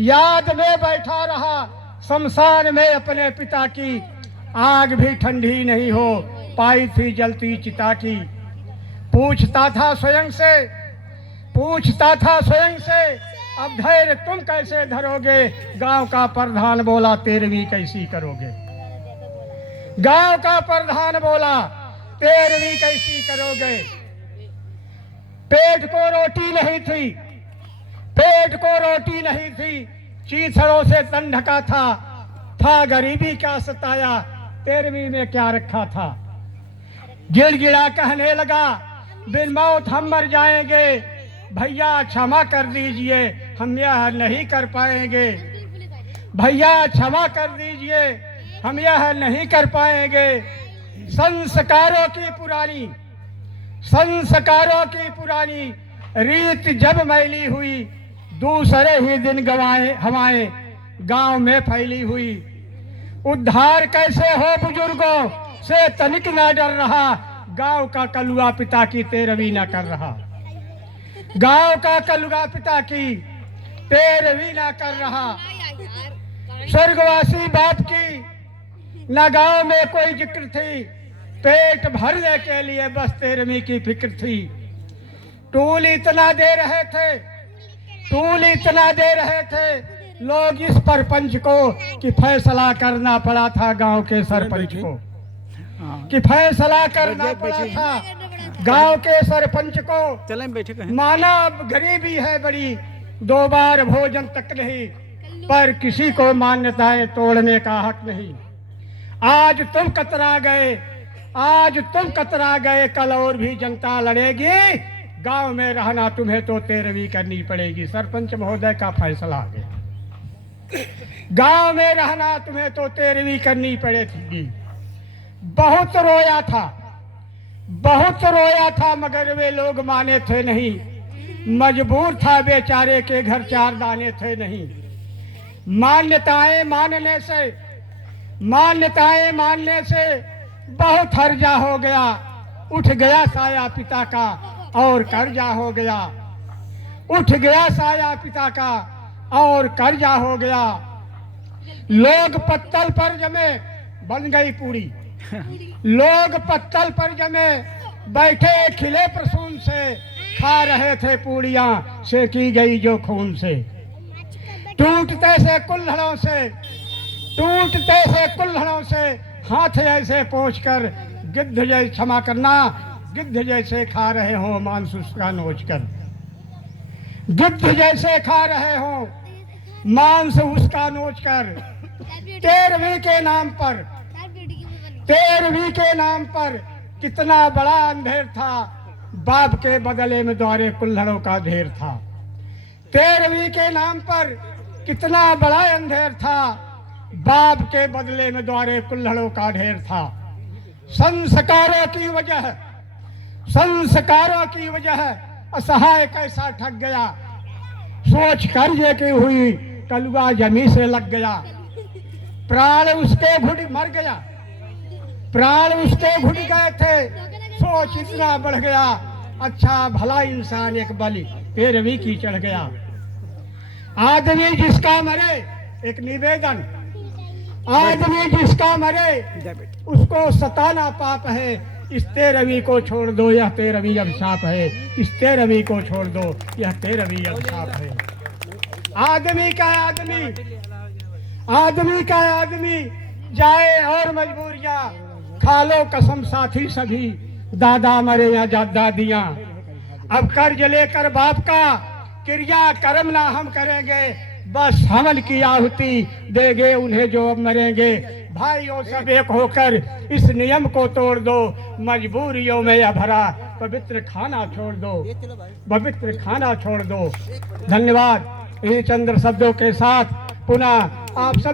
याद में बैठा रहा शमशान में अपने पिता की, आग भी ठंडी नहीं हो पाई थी जलती चिता की। पूछता था स्वयं से, अब धैर्य तुम कैसे धरोगे? गांव का प्रधान बोला 13वीं कैसी करोगे? गांव का प्रधान बोला 13वीं कैसी करोगे? पेट को रोटी नहीं थी, चीथड़ों से तन ढका था गरीबी क्या सताया, 13वीं में क्या रखा था? गिड़गिड़ा कहने लगा बिन मौत हम मर जाएंगे, भैया क्षमा कर दीजिए हम यह नहीं कर पाएंगे। भैया क्षमा कर दीजिए हम यह नहीं कर पाएंगे। संस्कारों की पुरानी रीत जब मैली हुई, दूसरे ही दिन गवाए हवाएं गांव में फैली हुई। उद्धार कैसे हो बुजुर्गों से तनिक ना डर रहा, गांव का कलुआ पिता की 13वीं ना कर रहा। गांव का कलुआ पिता की 13वीं ना कर रहा। स्वर्गवासी बाप की ना गांव में कोई जिक्र थी, पेट भरने के लिए बस 13वीं की फिक्र थी। टूल इतना दे रहे थे लोग इस सरपंच को कि फैसला करना पड़ा था गांव के सरपंच को, कि फैसला करना पड़ा था गांव के सरपंच को। माना अब गरीबी है बड़ी, 2 बार भोजन तक नहीं, पर किसी को मान्यताएं तोड़ने का हक नहीं। आज तुम कतरा गए, कल और भी जनता लड़ेगी। गांव में रहना तुम्हें तो 13वीं करनी पड़ेगी। सरपंच महोदय का फैसला आ गया, गांव में रहना तुम्हें तो 13वीं करनी पड़ेगी। बहुत रोया था मगर वे लोग माने थे नहीं, मजबूर था बेचारे के घर 4 दाने थे नहीं। मान्यताएं मानने से बहुत हर्जा हो गया, उठ गया साया पिता का और कर्जा हो गया। उठ गया साया पिता का और कर्जा हो गया। लोग पत्तल पर जमे बन गई पूरी, लोग पत्तल पर जमे बैठे खिले प्रसून से, खा रहे थे पूड़ियां सेकी गई जो खून से। टूटते से कुल्हड़ों से हाथ ऐसे पोंछकर, गिद्ध जैसे क्षमा करना, गिद्ध जैसे खा रहे हो मांस उसका नोच कर। गिद्ध जैसे खा रहे हो मांस उसका नोच कर। 13वीं के नाम पर कितना बड़ा अंधेर था, बाप के बदले में द्वारे कुल्हड़ों का ढेर था। 13वीं के नाम पर कितना बड़ा अंधेर था, बाप के बदले में द्वारे कुल्हड़ों का ढेर था। संस्कारों की वजह असहाय कैसा ठग गया, सोच कर ये की हुई कलुआ जमी से लग गया। प्राण उसके घुट गए थे, सोच इतना बढ़ गया, अच्छा भला इंसान एक बलि 13वीं की चढ़ गया। आदमी जिसका मरे, एक निवेदन, आदमी जिसका मरे उसको सताना पाप है। इस 13वीं को छोड़ दो, यह 13वीं अभिशाप है। इस 13वीं को छोड़ दो, यह 13वीं अभिशाप है। आदमी का आदमी जाए और मजबूरियां, खा लो कसम साथी सभी, दादा मरे या दादियां। अब कर्ज लेकर बाप का क्रिया कर्म ना हम करेंगे, बस हमल की आहुति देंगे उन्हें जो अब मरेंगे। भाइयों सब एक होकर इस नियम को तोड़ दो, मजबूरियों में यह भरा पवित्र खाना छोड़ दो। धन्यवाद। इन चंद्र शब्दों के साथ पुनः आप सब